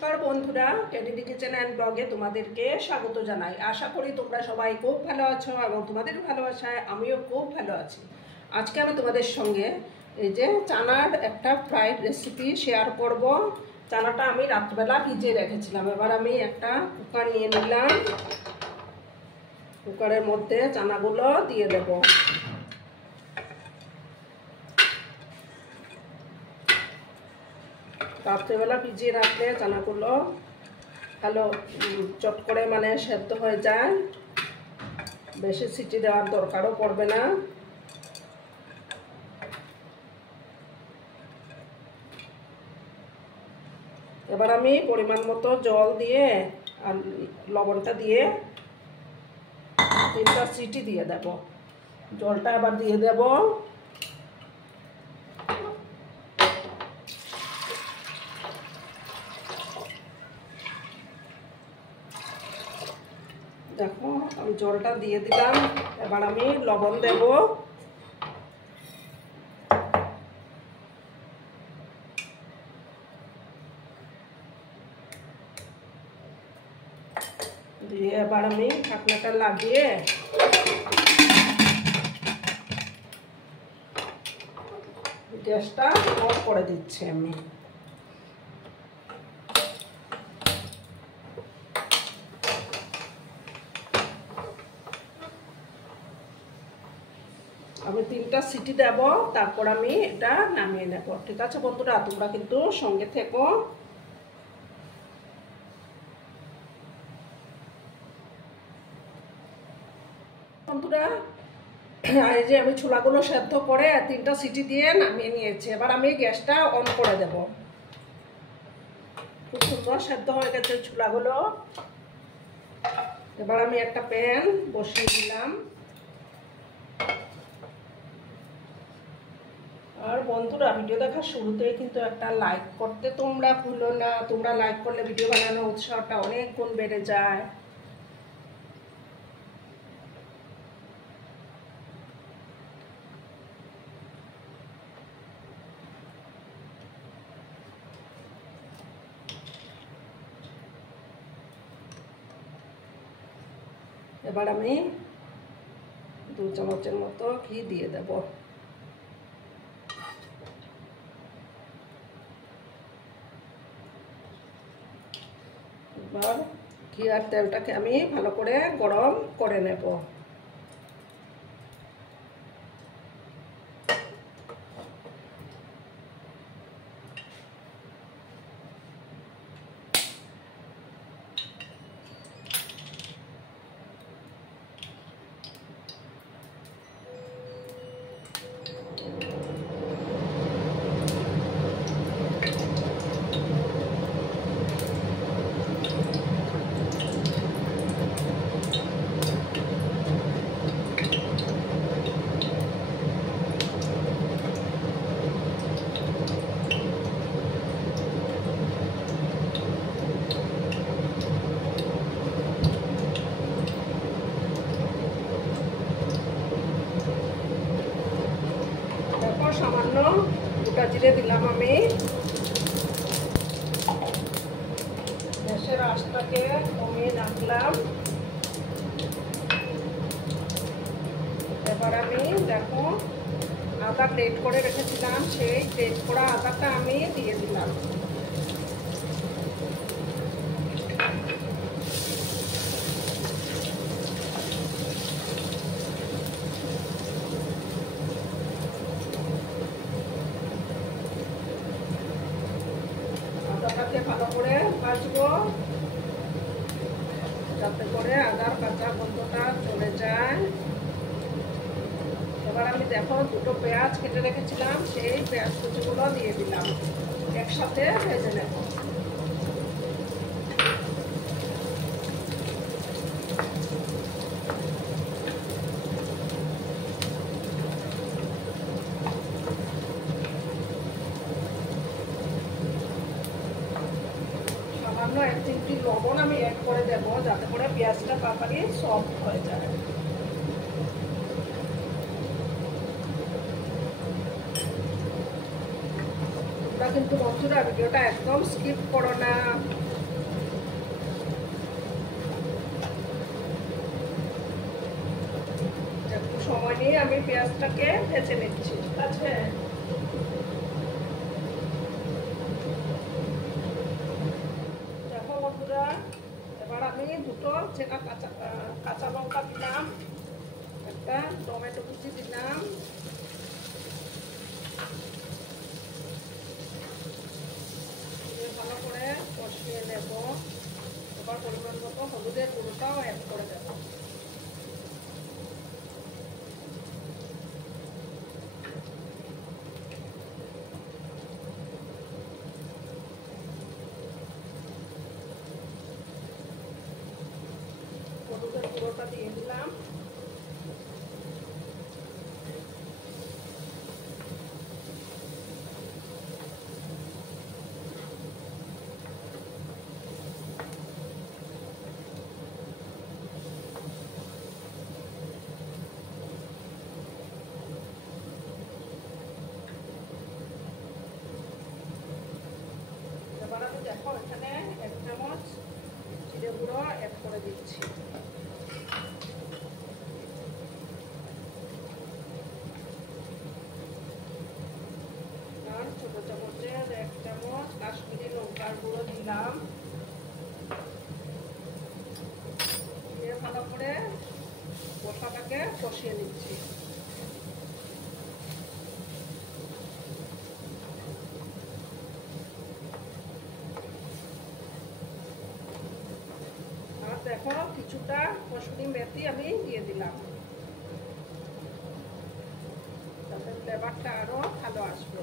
নমস্কার বন্ধুরা, টেডিডি kitchen and ব্লগে তোমাদেরকে স্বাগত জানাই। আশা করি তোমরা সবাই খুব ভালো আছো এবং তোমাদের ভালোবাসায় আমিও খুব ভালো আছি। আজকে আমি তোমাদের সঙ্গে এই যে চানার একটা ফ্রাইড রেসিপি শেয়ার করব। চানাটা আমি রাত্রবেলা ভিজিয়ে রেখেছিলাম। এবার আমি একটা কুকার নিয়ে নিলাম, কুকারের মধ্যে চানাগুলো দিয়ে দেব। রাত্রেবেলা ভিজিয়ে রাখলে চানাগুলো ভালো চট করে সেদ্ধ হয়ে যায়, বেশি সিটি দেওয়ার দরকারও পড়বে না। এবার আমি পরিমাণ মতো জল দিয়ে আর লবণটা দিয়ে 3টা সিটি দিয়ে দেব। জলটা এবার দিয়ে দেব। দেখো আমি জলটা দিয়ে দিলাম। এবার আমি লবণ দেব। দিয়ে এবার আমি ঢাকনাটা লাগিয়ে গ্যাসটা অফ করে দিচ্ছি। আমি 3টা সিটি দেব, তারপর আমি এটা নামিয়ে নেব। ঠিক আছে বন্ধুরা, তোমরা কিন্তু সঙ্গে থেকো। বন্ধুরা, এই যে আমি ছোলাগুলো সেদ্ধ করে 3টা সিটি দিয়ে নামিয়ে নিয়েছি। এবার আমি গ্যাসটা অন করে দেব। খুব সুন্দর সেদ্ধ হয়ে গেছে ছোলাগুলো। এবার আমি একটা প্যান বসিয়ে দিলাম। আর বন্ধুরা, ভিডিও দেখার শুরুতেই কিন্তু একটা লাইক করতে তোমরা ভুলো না। তোমরা লাইক করলে ভিডিও বানানোর উৎসাহটা অনেক গুণ বেড়ে যায়। এবার আমি 2 চামচের মতো ঘি দিয়ে দেব। এবার ঘি আর তেলটাকে আমি ভালো করে গরম করে নেব। সামান্য গোটা জিরে দিলাম। আমি গ্যাসের আঁচটাকে কমিয়ে রাখলাম। এবার আমি দেখো আদা গ্রেট করে রেখেছিলাম, সেই গ্রেট করা আদাটা আমি দিয়ে দিলাম। আদাটাকে ভালো করে ভাজবো, যাতে করে আদার কাঁচা গন্ধটা চলে যায়। এবার আমি দেখো 2টো পেঁয়াজ কেটে রেখেছিলাম, সেই পেঁয়াজ কুচিগুলো দিয়ে দিলাম। একসাথে ভেজে নেব। সামান্য 1 চিমটি লবণ আমি অ্যাড করে দেব, যাতে করে পেঁয়াজটা তাড়াতাড়ি সফট হয়ে যায়। তোমরা কিন্তু বন্ধুরা ভিডিওটা একদম স্কিপ করো না। নিয়ে আমি পেঁয়াজটাকে ভেজে নিচ্ছি, ঠিক আছে। দেখো বন্ধুরা, এবার আমি দুটো চেনা কাঁচা লঙ্কা দিলাম, একটা টমেটো কুচি দিলাম, ভালো করে কষিয়ে নেব। এবার পরিমাণ মতো হলুদের গুঁড়োটাও অ্যাড করে দেব। হলুদের গুঁড়োটা দিয়ে দিলাম। এবার আমি দেখো এখানে 1 চামচ জিরে গুঁড়ো অ্যাড করে দিচ্ছি। আর ছোট চামচের 1 চামচ কাশ্মীরি লঙ্কার গুঁড়ো দিলাম। দিয়ে ভালো করে মশলাটাকে কষিয়ে নিচ্ছি। আর দেখো কিছুটা কসুরি মেথি আমি দিয়ে দিলাম, যাতে ফ্লেভারটা আরো ভালো আসবে।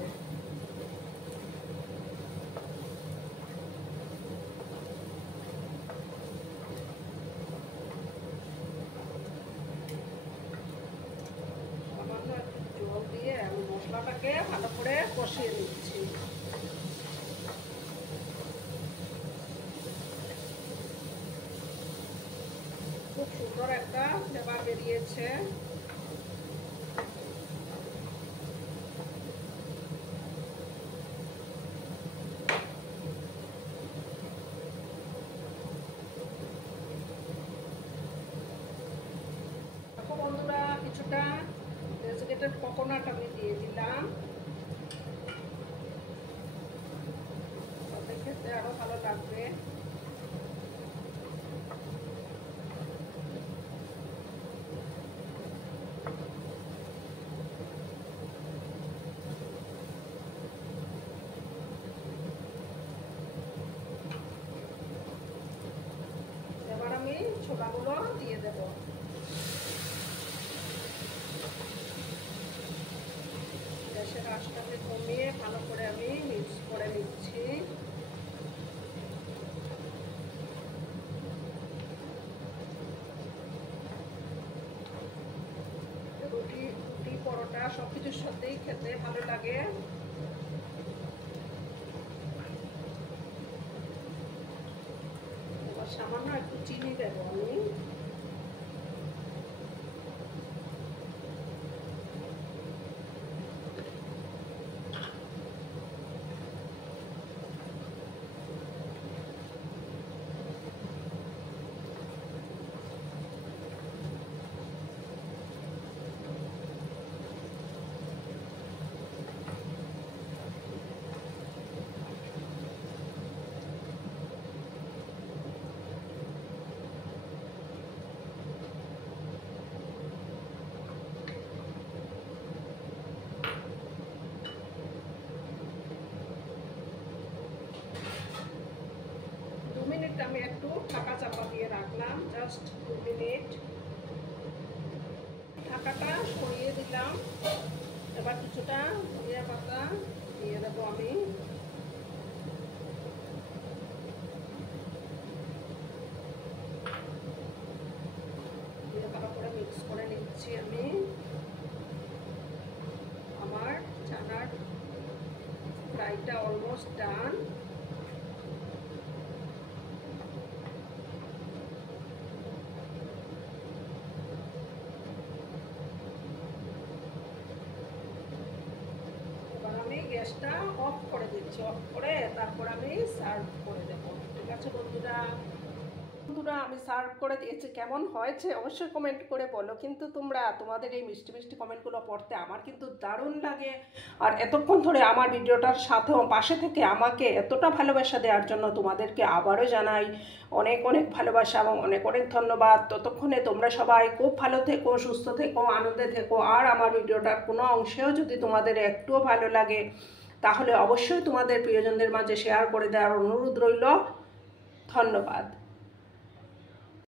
সামান্য একটু জল দিয়ে আমি মশলাটাকে ভালো করে কষিয়ে নিচ্ছি। খুব সুন্দর একটা ফ্লেভার বেরিয়েছে। দেখো বন্ধুরা, কিছুটা ডেসিকেটেড কোকোনাট আমি দিয়ে দিলাম, তাতে খেতে আরো ভালো লাগবে। এবার আমি ছোলাগুলো দিয়ে দেব। গ্যাসের আঁচটাকে কমিয়ে ভালো করে আমি মিক্স করে নিচ্ছি। রুটি পরোটা সবকিছুর সাথেই খেতে ভালো লাগে। এবার সামান্য একটু চিনি দেবো আমি। আমি একটু ঢাকা চাপা দিয়ে রাখলাম, জাস্ট 2 মিনিট। ঢাকাটা সরিয়ে দিলাম। এবার কিছুটা ধনিয়া পাতা দিয়ে দেবো আমি। দিয়ে ভালো করে মিক্স করে নিচ্ছি আমি। আমার চানার ফ্রাইটা অলমোস্ট ডান। গ্যাসটা অফ করে দিচ্ছি, অফ করে তারপর আমি সার্ভ করে দেবো। ঠিক আছে বন্ধুরা। বন্ধুরা আমি সার্ভ করে দিয়েছি, কেমন হয়েছে অবশ্যই কমেন্ট করে বলো। কিন্তু তোমাদের এই মিষ্টি মিষ্টি কমেন্টগুলো পড়তে আমার কিন্তু দারুণ লাগে। আর এতক্ষণ ধরে আমার ভিডিওটার সাথেও পাশে থেকে আমাকে এতটা ভালোবাসা দেওয়ার জন্য তোমাদেরকে আবারও জানাই অনেক অনেক ভালোবাসা এবং অনেক অনেক ধন্যবাদ। ততক্ষণে তোমরা সবাই খুব ভালো থেকো, সুস্থ থেকো, আনন্দে থেকো। আর আমার ভিডিওটার কোনো অংশেও যদি তোমাদের একটুও ভালো লাগে তাহলে অবশ্যই তোমাদের প্রিয়জনদের মাঝে শেয়ার করে দেওয়ার অনুরোধ রইল। ধন্যবাদ।